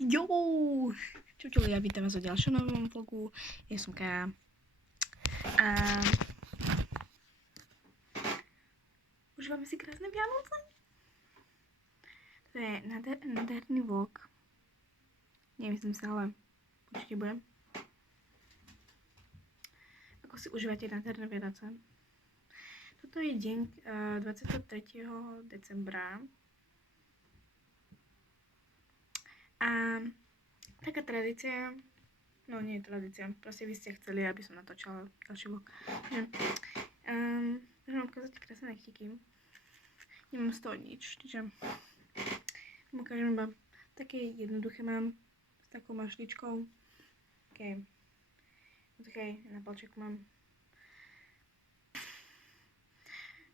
Jo! Čau, ja vítam vás o ďalšom novom vlogu. Ja som Kaja. A užívame si krásne Vianoce. To je nádherný vlog. Nemyslím si, ale určite budem. Ako si užívate nádherné Vianoce? Toto je deň 23. decembra. A taká tradícia, no nie je tradícia, proste vy ste chceli, aby som natočila ďalší vlog. Môžem vám ukázať krásne nechtiky. Nemám z toho nič, čiže vám ukážem iba také jednoduché mám s takou mašličkou. Okay. Na palčeku mám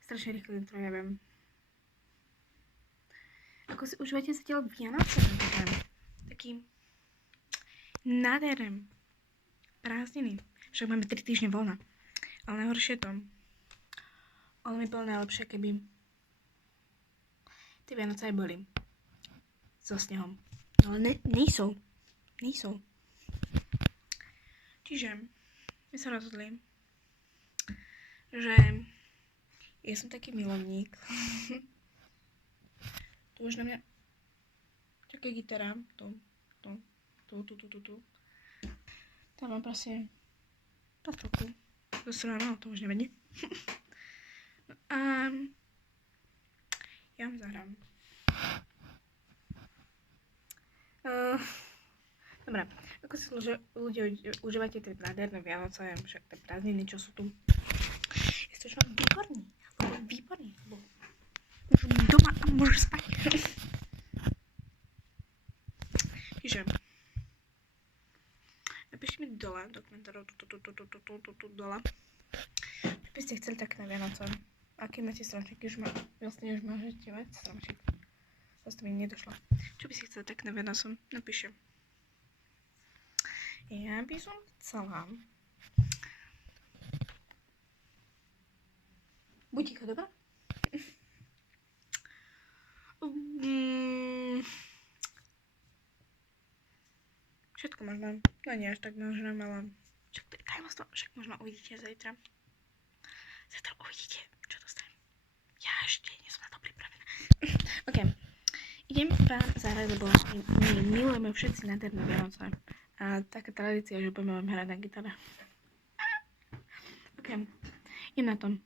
strašne rýchlo intro, ja viem. Ako si užívate zatiaľ Vianoce? Taký nádherné prázdniny. Však máme 3 týždne voľna. Ale najhoršie je to. Ale mi bolo najlepšie, keby tie Vianoce aj boli so snehom. Ale nejsou. Čiže my sa rozhodli, že ja som taký milovník. Tu už na mňa čaká gitara. Tu. Tam mám proste pastelku. To sa ráno, to už nevadí. No a ja vám zahrám. Dobre, ako si ľudia užívate tie nádherné Vianoce, však tie prázdniny, čo sú tu. Ja to už mám výborný, lebo môžu doma a môžu spať. Čiže napíšte mi dole do komentárov tu dole, čo by ste chceli tak na Vianoce. Aký máte stromčeky, už môžete mať stromček. Zase to mi nedošlo. Čo by ste chceli tak na Vianoce? Napíšte. Ja by som chcela butíka, dobrá? Všetko možno, no nie až tak možno, ale však to je tajomstvo, však možno uvidíte zajtra. Zajtra uvidíte, čo dostanem. Ja ešte nie som na to pripravená. Ok, idem vám zahrať, lebo my milujeme všetci nádherné Vianoce. A taká tradícia, že budeme vám hrať na gitare. Ok, idem na tom.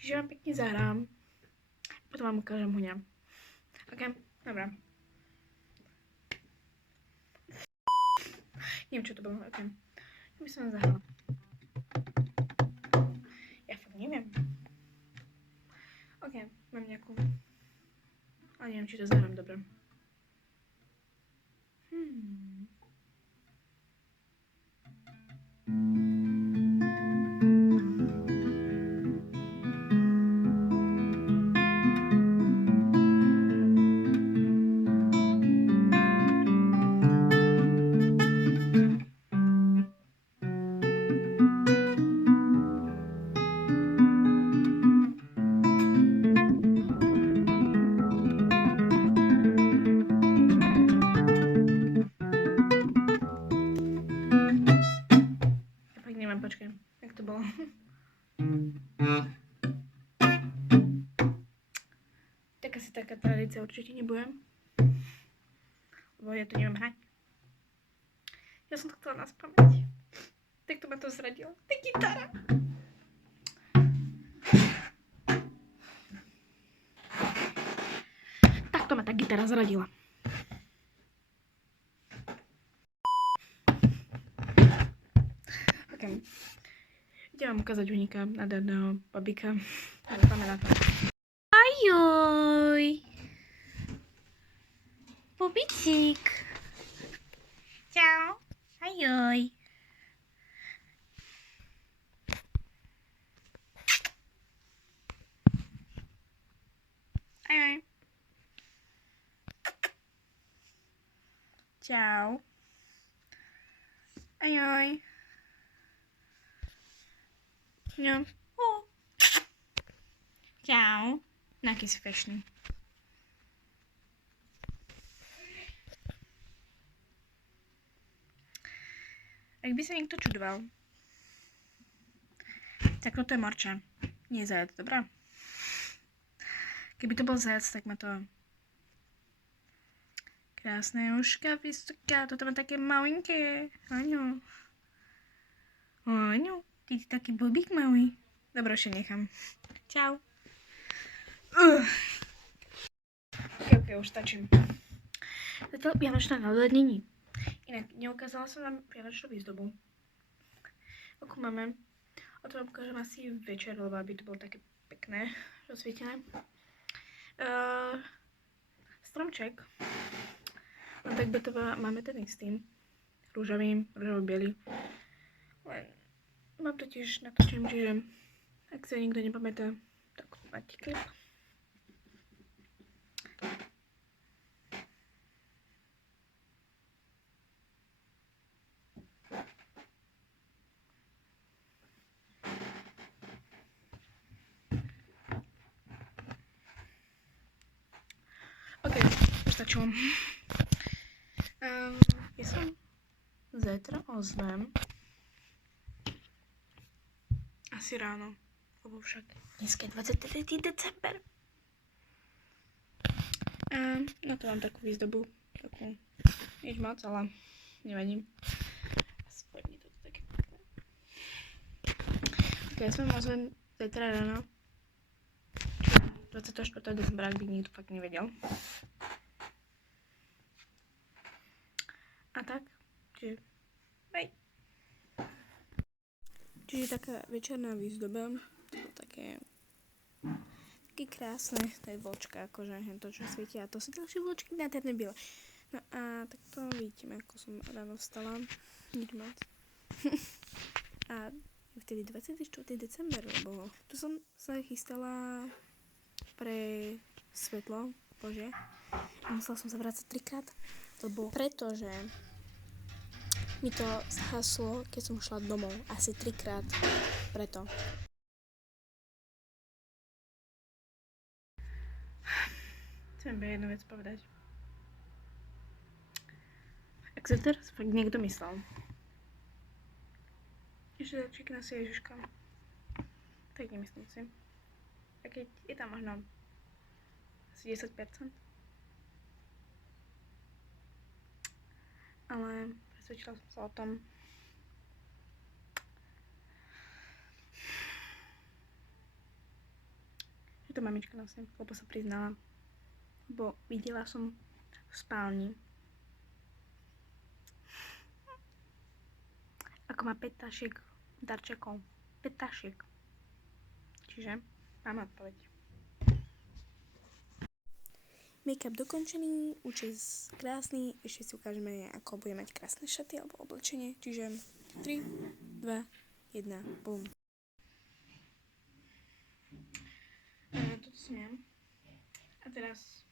Čiže vám pekne zahrám. Potom vám ukážem huňa. Ok, dobrá. Neviem, čo to bolo. Ok. Čo by som vám zahrala? Ja fakt neviem. Ok, mám nejakú. Ale neviem, či to zahrám dobre. Počkaj, jak to bolo? Tak asi taká tradícia určite nebudem. Lebo ja to neviem hrať. Ja som to chcela naspamäť. Tak to ma to zradilo. Tá gitara. Tak to ma tá gitara zradila. Okay. Idem vám ukázať unika nádherného babíka. Doufáme na to. Ajoj! Bobíčik. Čau. Ajoj. Ajoj. Čau. Ajoj. No. Čau. Aký si fešný. Ak by sa niekto čudoval, tak toto je morča. Nie zajac, dobrá? Keby to bol zajac, tak má to krásne uška, vysoká. Toto má také malinké. Áňo. Áňo, ty si taký blbík malý. Dobre, ešte nechám. Čau. Ok, už stačím. Zatiaľ vianočná nálada není. Inak, neukázala som vám vianočnú výzdobu. Ako máme. O to vám ukážem asi večer, lebo aby to bolo také pekné, rozsvietené. Stromček. No tak betová máme ten istý. Rúžovo-bielý. Len mám to tiež natočím, čiže ak sa nikto nepamätá, tak máte klip. Ok, už stačilo. Ja som zajtra ozvem. Asi ráno. Lebo však dneska je 23. december. Na to mám takú výzdobu. Takú nič moc, ale nevadí. Aspoň je to také pekné. Ok, ja som ozvem zajtra ráno. 24. decembra, ak by nikto fakt nevedel. A tak, čiže bye. Čiže taká večerná výzdoba, to bolo také krásne, to je vločka, akože to, čo svieti, a to sú ďalšie vločky nádherné biele. No a tak to vidíme, ako som ráno vstala, nič moc. A vtedy 24. december, lebo tu som sa chystala pre svetlo, bože, a musela som sa vrácať 3-krát, lebo pretože mi to zhaslo, keď som šla domov, asi 3-krát, preto. Chcem jednu vec povedať. Ak sa teraz fakt niekto myslel, že začíkna si Ježiška, tak nemyslím si. A keď je tam možno asi 10%. Ale presvedčila som sa o tom, že to mamička nosí, lebo sa priznala. Lebo videla som v spálni, ako má 5 tašiek darčekov. 5 tašiek. Čiže mám odpoveď. Make-up dokončený, účes krásny, ešte si ukážeme, ako bude mať krásne šaty alebo oblečenie, čiže 3, 2, 1, bum. Toto som ja. A teraz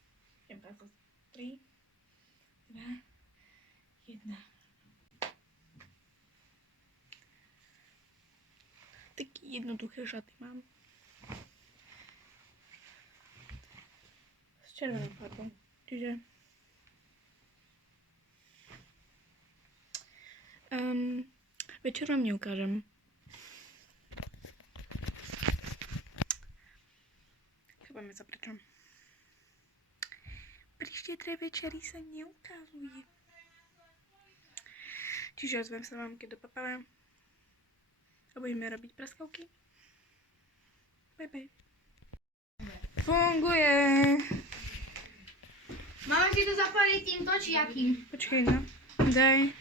idem práve 3, 2, 1. Také jednoduché šaty mám. Červenou farbou. Čiže večer vám neukážem. Chápeme sa prečo. Pri štedrej večeri sa neukazuje. Čiže ozvem sa vám, keď dopapávam. A budeme robiť praskavky. Bye bye. Funguje. Máme si to zapaliť týmto, či jakým? Počkej, no. Daj.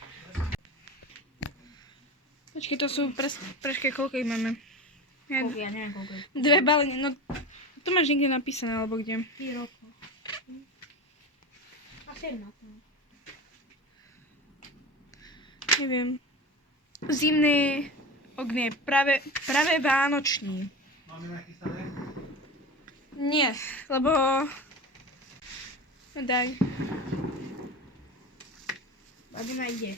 Počkej, to sú preške, koľko ich máme? Koľko, ja neviem koľko. 2 balenie, no to máš niekde napísané, alebo kde? 3 rokov. Asi 1. Neviem. Zimné ognie, práve vánoční. Máme nachystané? Nie, lebo... No daj. Babina ide.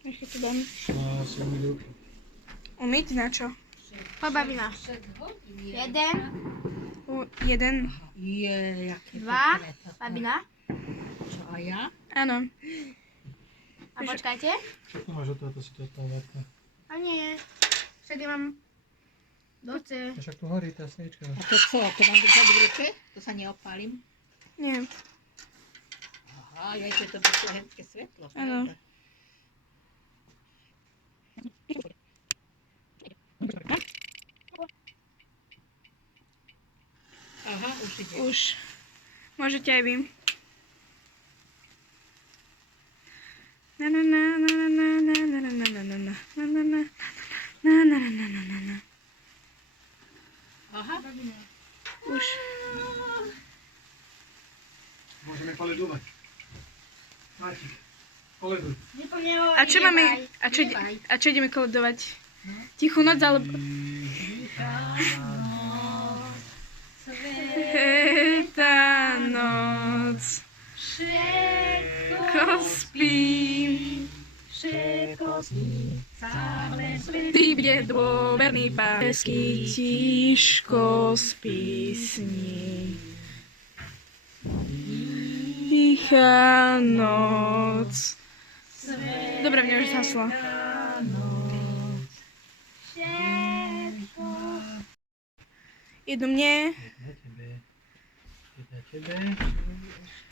Ešte to dám. No, si umyť ruky. Umyť na čo? Po babina. 1, 1. Je, jaké 2, babina. Čo, a ja? Áno. A počkajte. Čo tu máš od toho, to si to odpáľatka. A nie. Všade mám doce. Však tu horí tá sviečka. A to co? To mám držať v ruke? To sa neopálim? Nie. Aha, aj to došlo henské svetlo. Áno. pravda? Aha, už ide. Už. Môžete aj vy. Na na na na na na na na na na na na na na na na na na na na. Aha. Už. Môžeme poledovať. Martin, poleduj. A čo ideme koledovať? Tichú noc alebo... Sveta noc, všetko spím, ty bude dôverný pán, český tíško spí sní. Tichá noc. Dobre, mne už zaslo. Idú mne. Na tebe.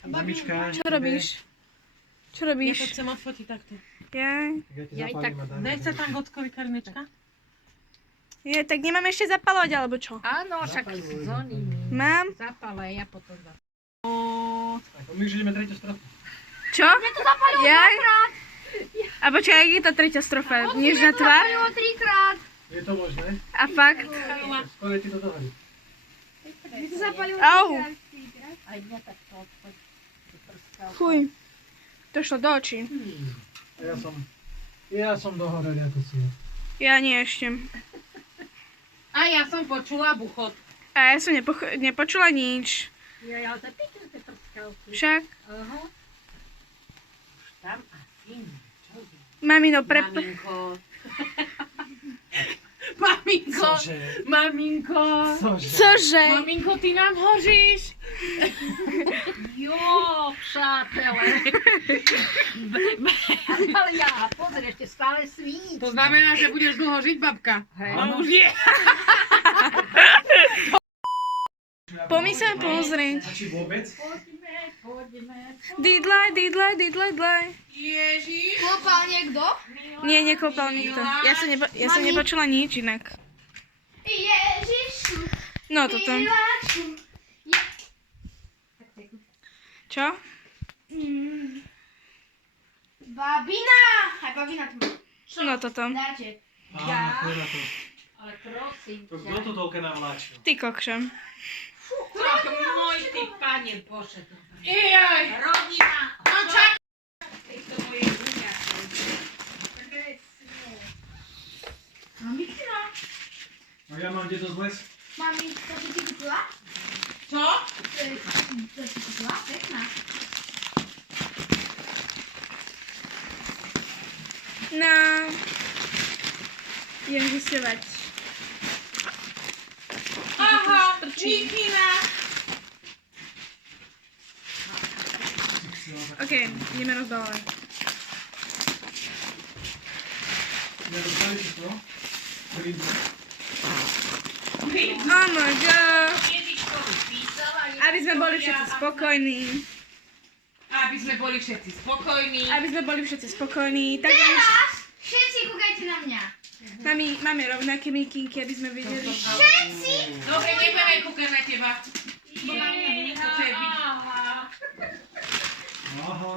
Mamička. Čo robíš? Čo Ja robíš? to chcem odfotiť takto. Ja? Tak ja ti Ja aj zapálim a dám. Daj sa tam gockovi karnečka. Je, tak nemám ešte zapalovať, alebo čo? Áno, však zóny. Mám? Zapále, ja potom zapálim. My už ideme tretiu strofu. Čo? Ja? A počkaj, jak je tá tretia strofa? Nežná tvár? Zapalilo 3-krát. Je to možné? A fakt? Skôr ti to dohodí. Mne to zapalilo Au. 3-krát. Aj mňa takto odfoť. Fuj. To šlo do očí. A ja som dohorený ako si. Ja nie ešte. A ja som počula buchot. A ja som nepočula nič. Ja, ale to pekne tie prskavky. Však, Aha. Už tam asi niečo je. mamino, Maminko. Maminko. Cože? Maminko. Cože? Cože? Maminko, ty nám hoříš. Jo, přátelé. Ale ja, pozri, ešte stále svíti. To znamená, že budeš dlho žiť, babka. Hej. On už je. Poďme sa pozrieť. A či vôbec? Poďme. Didlaj. Ježiš. Klopal niekto? Nie, nekopal nikto. Ja som nepočula nič inak. Ježišu. No toto. Miláčku. Čo? Babina. Aj babina tu má. No toto. Dáte. Á, chvíľa to. Ale prosím To ťa. kto to toľko navláčil? Ty kokšem. Ach, môj ty pane Bože. Ejaj. Rodina. No čak. Tejto mojej uňačej. Mamička. No ja mám kde to zles? Mami, to si ty kúpila? Čo? To si kúpila? Pekná. No. Idem vysťovať. Aha, Nikina. OK, ideme rozbalovať. Ja dostali si to? Prídu. Oh my god. Ježiškovi písala. Aby sme boli všetci spokojní. Aby sme boli všetci spokojní. Aby sme boli všetci spokojní. Tak Teraz všetci kúkajte na mňa. máme rovnaké mikinky, aby sme vedeli. Všetci. Dobre, nebudeme kúkať na teba. Aha.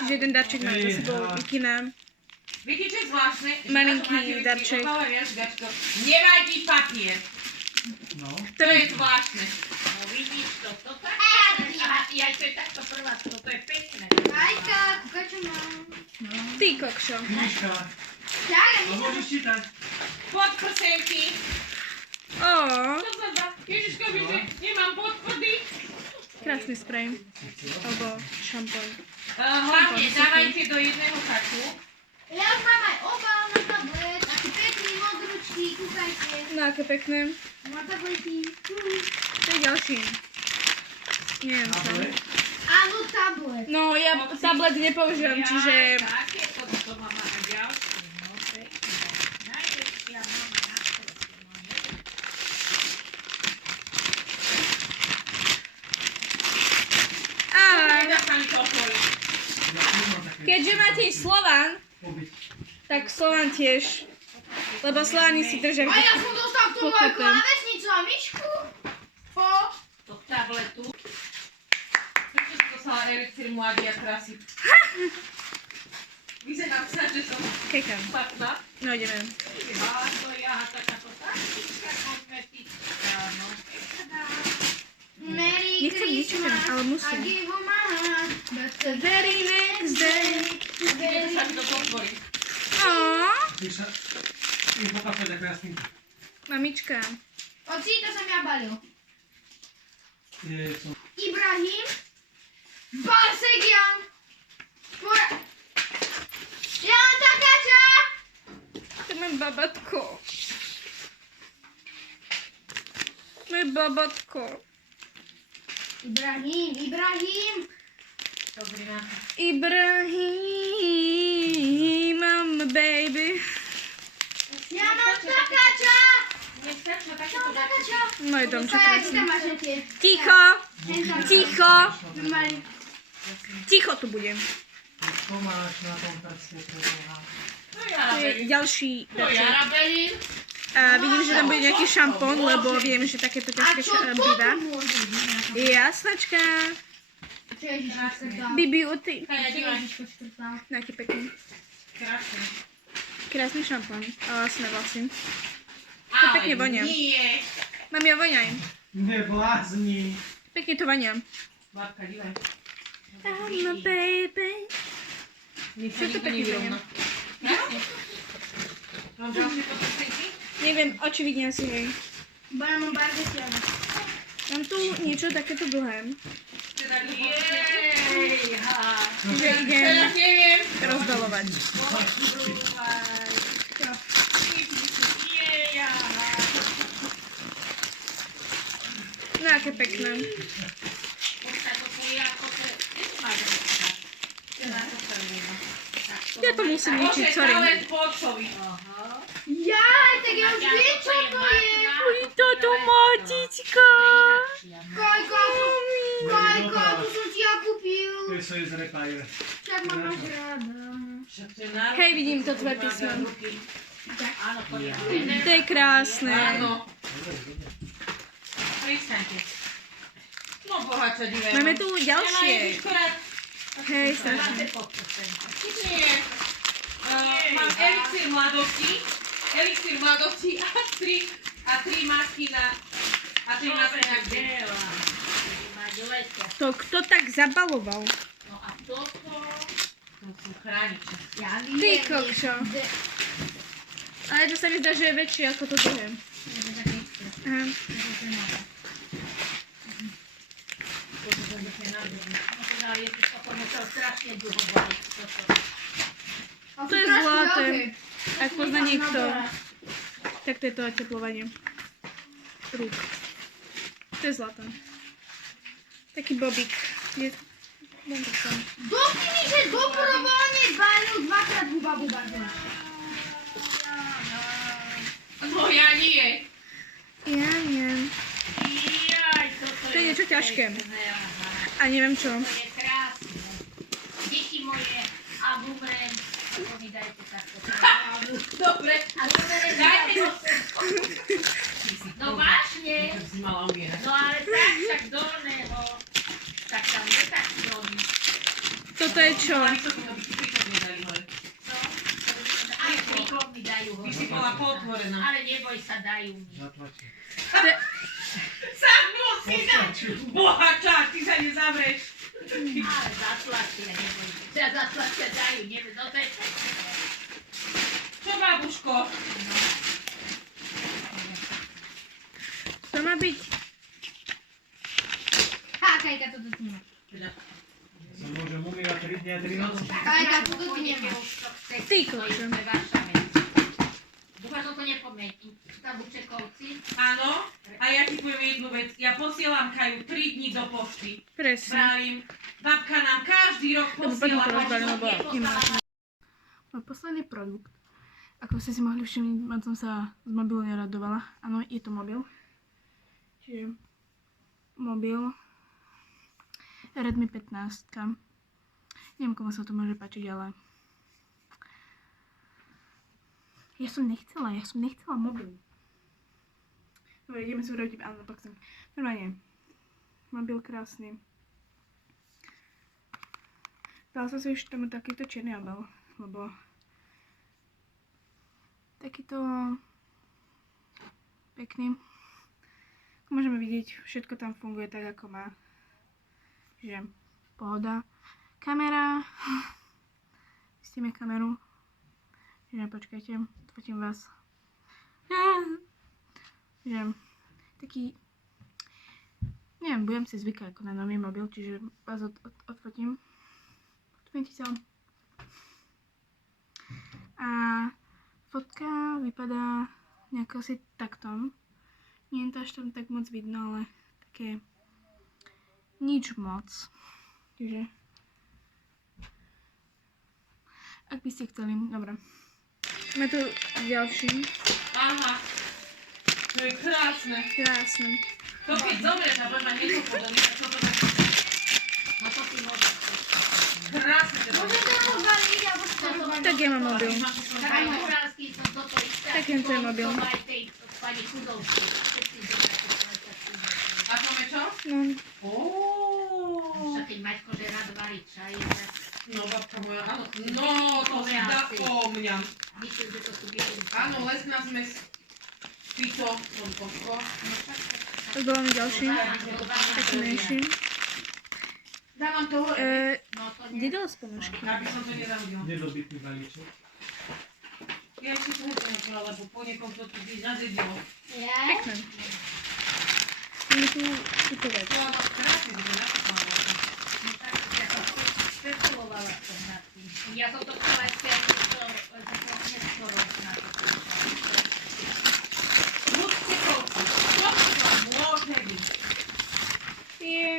Čiže jeden darček mám za sebou, mikina. Viete, čo je zvláštne? Že Malinký naša materiálka darček. obáva viac dačko. Nevadí papier. No. To je zvláštne. No vidíš to, to tak. Ja to je takto prvá, to je pekné. Ajka, kúkaj čo mám. Ty kokšo. Knižka. Ja, No môžeš čítať. Podprsenky. Ó, Čo sa dá? Ježiško, že nemám podpody. krásny sprej. Alebo šampón. Hlavne dávajte do jedného saku. Ja už mám aj obal na tablet, taký pekný modručky, kúkajte. No aké pekné. Na tablety. To je ďalší. Neviem čo. Tablet. Áno, tablet. No, ja tablet nepoužívam, čiže... Takéto to mama a ďalšie. No, pekne. Najväčšia mama na svete. No, neviem. Ale Nedá sa mi to otvoriť. keďže máte Slovan, tak Slovan tiež. Lebo Slovani si držia A ja som dostal k tomu aj Pochopím. klávesnicu a myšku. Do tabletu. Prečo si poslala elixír mladý a krásy? Vyzerám sa, že som Kekam. špatná. No ideme. A to ja, takáto taktická kozmetická, no. Merry Nechcem nič, Christmas, ale musím. I give you my heart, but the Very next day. Keď sa mi to potvorí. Aww, Píša. I po kafe da krásný. mamička. Oci, to som ja balil. Je to. Ibrahim, Barsegian, Jan Takáča. To mám babatko. Moje babatko. Ibrahim. Dobrý nápad. Ibrahim, I'm a baby. Ja mám Takáča. Nestačí takéto Mám Takáča. Môj domček Ty krásny. tam máš tie. Ticho, ticho, Mali. ticho tu budem. Čo máš na tom prste? No ja To je rabelím. ďalší No ja darček. rabelím. A vidím, že tam bude nejaký šampón, lebo viem, že takéto A ťažké čo to býva. môže byť? Jasnačka. Čo Ježiš škrtal? Bibi, ty. Kaja, dívaj. Ježiško škrtal. Nejaký pekný. Krásne. Krásny šampón. A vlastne vlasy. To pekne vonia. Nie. Mami, ja voňaj. Neblázni. Pekne to vonia. Babka, dívaj. I'm a baby. Nič Čo to pekne vonia? Krásne. Mám ďalšie podprsenky? Neviem, očividne asi hej. Bo ja mám barbeciane. Mám tu niečo takéto dlhé. Teda jej, ha. Čiže idem Teraz neviem. rozdalovať. Počúvaj. Jej, aha. No, aké pekné. Počkaj, toto je ako to... Kde to máš? Teda to sa neviem. Ja to musím ničiť, Bože, sorry. talent Polčovi. Aha. Jaj, tak ja už viem, čo to je. Uj, toto matička. Kajka, tu som ti ja kúpil. Eso je z repajre. Však ma máš rada. Však to je náročné. Hej, vidím to tvoje písmo. Áno, to je. To je krásne. Áno. Pristaňte. No bohača, divej. Máme tu Ja ďalšie. mám Ježiškorát. Hej, strašne. Nie. Mám elixír mladosti a tri masky na gela. To kto tak zabaloval? No a toto sú chrániče. Ja Ty viem. kokšo. Ale to sa mi zdá, že je väčšie ako to druhé. Aha. To je zlaté. Ak pozná niekto, tak to je to oteplovanie rúk. To je zlaté. Taký bobík. Je... Bobík tam. Dopni mi, že dobrovoľne balil dvakrát buba. No ja nie. Ja nie. Jaj, toto To je niečo ťažké. Aha. A neviem čo. To je krásne. Deti moje, a bumrem. To mi dajte takto. Dobre, a dajte ho sem. No vážne. No ale tak, však do oného. Tak tam je tak strony. Toto je čo? No, aj príklad mi dajú ho. Ty si bola potvorená. Ale neboj sa, dajú mi. Zaplačí. Sám musí dať. Bohača, ty sa nezavrieš. Ale zatlačia, neboj sa. Zatlačia, dajú, neviem, no to je pekné. Čo, babuško? To má byť... Kajka, toto tu má. Sa môžem umývať 3 dní a 3 noci. Kajka, toto tu nemá. Ty kokšo. Dúfam, že to pamäti. Tabučekovci. Áno, a ja ti poviem jednu vec. Ja posielam Kaju 3 dní do pošty. Presne. Vravím, babka nám každý rok Lebo potom posiela to rozbalím, poštu. lebo nemôžem. Môj posledný produkt. Ako ste si mohli všimnúť, moc som sa z mobilu neradovala. Áno, je to mobil. Čiže mobil Redmi 15. Neviem, komu sa to môže páčiť, ale ja som nechcela mobil. Dobre, ideme si urobiť unboxing. Normálne, mobil krásny. Dala som si už tomu takýto čierny obal, lebo takýto pekný. Ako môžeme vidieť, všetko tam funguje tak, ako má. Čiže pohoda. Kamera. Pustíme kameru. Čiže počkajte, odfotím vás. Čiže taký, neviem, budem si zvykať ako na nový mobil, čiže vás odfotím. Odfotím sa. A fotka vypadá nejako asi takto. Nie je to až tam tak moc vidno, ale také nič moc. Čiže ak by ste chceli, dobre. Máme tu ďalší. Aha, to je krásne. Krásny. To keď zomrieš a budeš mať niečo podobné, tak čo to také No to si môžeš. krásne. Môžem to rozbaliť, alebo čo to rozbaliť? Tak ja mám mobil. Aj Uralský som toto isté. Tak jen to je mobil. Som aj tej pani Kudovskej. Všetci A to je čo? No, Však keď Maťko, že rád varí čaj, tak No babka moja, áno. No, to si dá o mňa. myslím, že to sú bielí. Áno, lesná zmes. Pito, koľko. to bolo mi ďalší. Taký menší. Dávam to hore. No to Kde nie. dal z ponožky? Aby som to nezahodila. Nedobytný balíček. Ja ešte to nepovedala, lebo po niekom to tu by nadedilo. Ja? Pekné. Máme tu túto vec. To áno, krásne, to je nakopala. No tak, ja som špekulovala som nad tým. Ja som to chcela ešte aj neskoro na to prišla. Buďte koľko. Čo to môže byť? Je.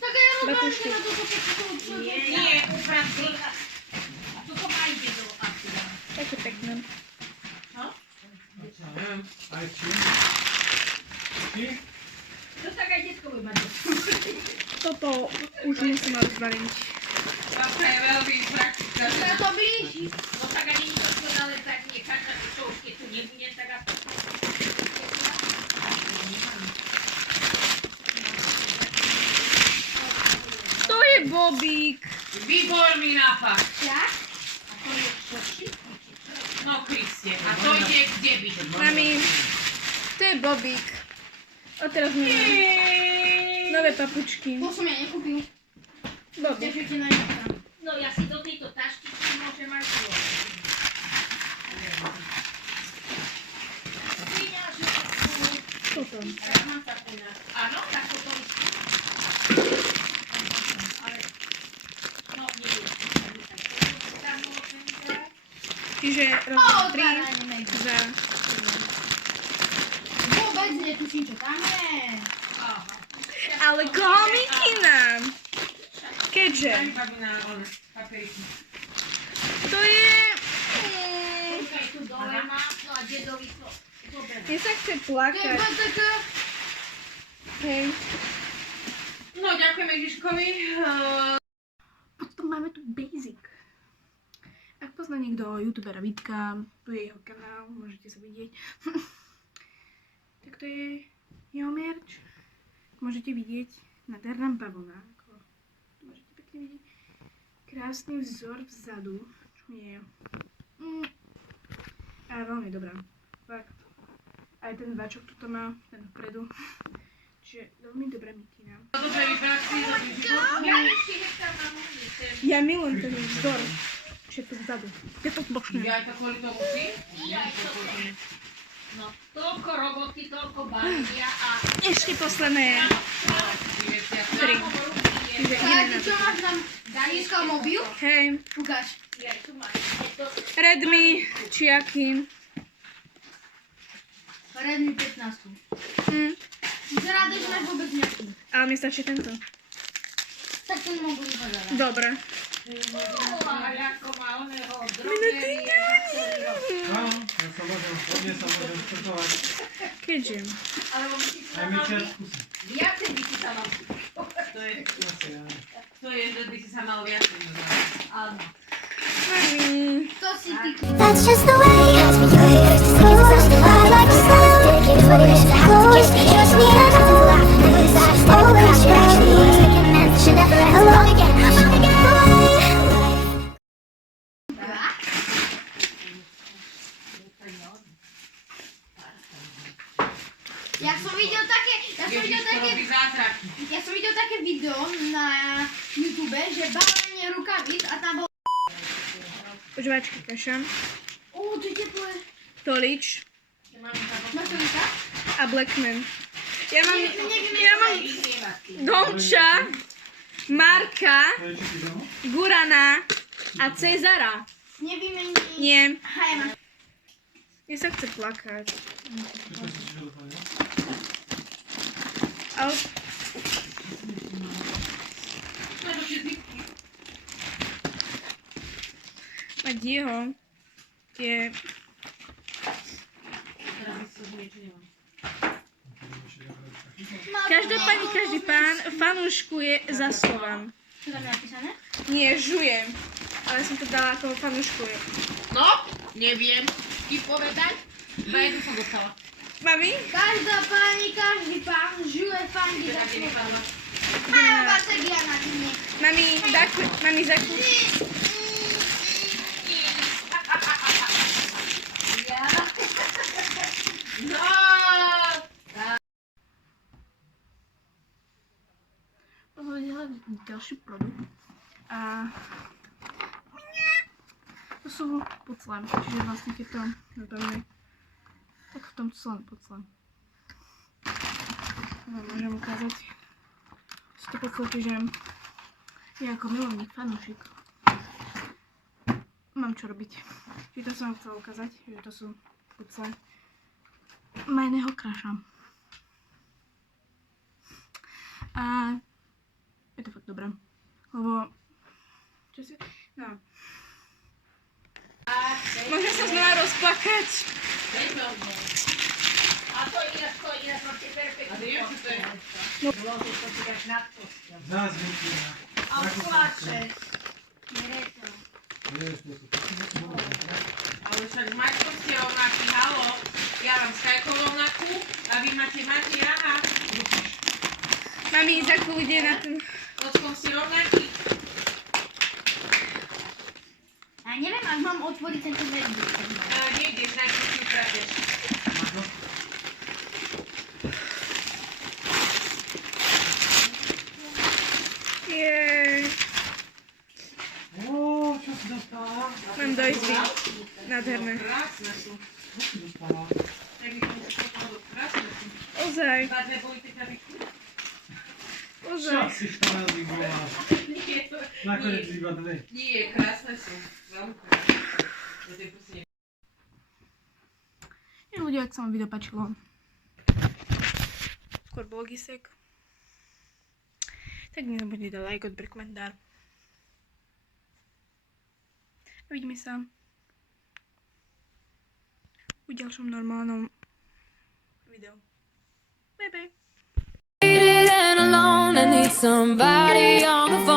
Tak ja Batušky. rozbalím na toto počítačku. Nie, upravdy. A toto má ide do akcia. Také pekné. Aj čím? Čím? To tak aj detko by mať. Toto už musím rozbaliť. Babka je veľmi praktická. Ja to blíži. No tak ani nič ale tak nie. Každá čo už keď tu nebude, tak aspoň. To je Bobík. Výborný nápad. Tak? A to je čo? No Kriste, a to ide kde byť? Mami, to je Bobík. A teraz máme nové papučky. To som ja nekúpil. Bobík. Tešite na ňa. No ja si do tejto taštičky môžem aj vložiť. Toto. Áno, tak potom ale no neviem. Tam môžem dať. Čiže rozdiel 3 za... Vôbec netuším, čo tam je. Aha. Ale komiky nám. Keďže Daj mi babi na one, papieríky. to je... Počkaj, tu dole má, no a dedovi to zoberiem. Mne sa chce To je plakať. BTK. Hej. No, ďakujeme Ježiškovi. Potom máme tu Basic. Ak pozná niekto youtubera Vítka, tu je jeho kanál, môžete sa vidieť. Tak to je jeho merch. Môžete vidieť nádherná bavlna. Ako tu môžete pekne vidieť. Krásny vzor vzadu. Čo je? Ale veľmi dobrá. Fakt. Aj ten váčok tuto má, ten vpredu. Čiže veľmi dobrá mikina. Dobre, vybrať si za Ja ešte nechám na môžem. Ja milujem ten vzor. Všetko vzadu. Je to zbočné. Ja aj to kvôli tomu si? Ja toto. No, toľko roboty, toľko bavia a... Ešte posledné. Tri. Čiže ideme Tak, na ty čo to. máš tam? Získal mobil? Hej, Ukáž. Ja tu máš. Je to... Redmi, či aký. Redmi 15. Zrady, že máš vôbec nejaký. Ale mi stačí tento. Tak ten mogli vypadať. Dobre. Ako má oného drogerie na celý rok. Áno, ja sa môžem, hodne sa môžem športovať. Keď žijem. Alebo by si Aj sa my mal... čas skúsiť. Viacej by si sa mal... To je, Asi, áno. to je, že by si sa mal viacej dodávať. Áno. Mami. To si ty. That's just the way it is. I like to slow. Just me and always try. Should never alone again. Ja som videl také, Ježiš, to robí zázraky. také video na YouTube, že balenie rukavíc a tam bol... Žvačky kaša. To je teplé. Tolič. Máš to víta? A Blackman. Ja mám Vyzrievať. Domča, Marka, To je či domu? Gurana a Cezara. Nevymení. Nie. Hej, máš. Mne sa chce plakať. Čo si čo dopadne? Ale Lebo si zvyky. mať jeho je... Teraz by som niečo nemám. Každá pani, každý pán fanúškuje za Slovan. Čo tam je napísané? Nie, žujem. Ale som to dala ako fanúškuje. No, neviem ti povedať. Iba jednu som dostala. Mami? Každá pani, každý pán žuje fangy za Tak je slovo. nepadla. Majú bateria na dne. Mami, zaku... No! Pozvedela ďalší produkt. A... To sú pucle. Čiže vlastne keď to napravíme, tak v tom sú len pucle. No, môžem ukázať. Sú to pucle, čiže ja ako milovník, fanúšik mám čo robiť. Čiže to som vám chcela ukázať, že to sú pucle majného kraša. A je to fakt dobré. Lebo... Čo si... No. Môžem sa znova rozplakať. A to ináč máte perfektne. A vieš, čo to je? Vložíš to si dáš nad postel. Zázvyky na... A plače. Ale však s Maťkom ste rovnakí, halo. Ja mám s Kajkou rovnakú a vy máte Matia a... Mami, Zaku ide na ten... Ockom ste rovnakí. Ja neviem, ak mám otvoriť tento notebook. Nejdeš, najprv si uprateš. Jej. Čo si dostala? Mám dojsť. Nádherné. Krásne sú. Čo si dostala? Tak mi to musí povedať, krásne sú. Ozaj, Dva dve boli tie krabičky? Čo ozaj. si španielný voláš? Nie, to... Nakoniec iba dve. Nie, krásne sú. Veľmi krásne. To tie pustie. Ľudia, ak sa vám video páčilo, skôr blogisek, tak nezabudnite dať like, odber, komentár. A vidíme sa u ďalšom normálnom videu. Bye bye. And alone, I need somebody on the phone.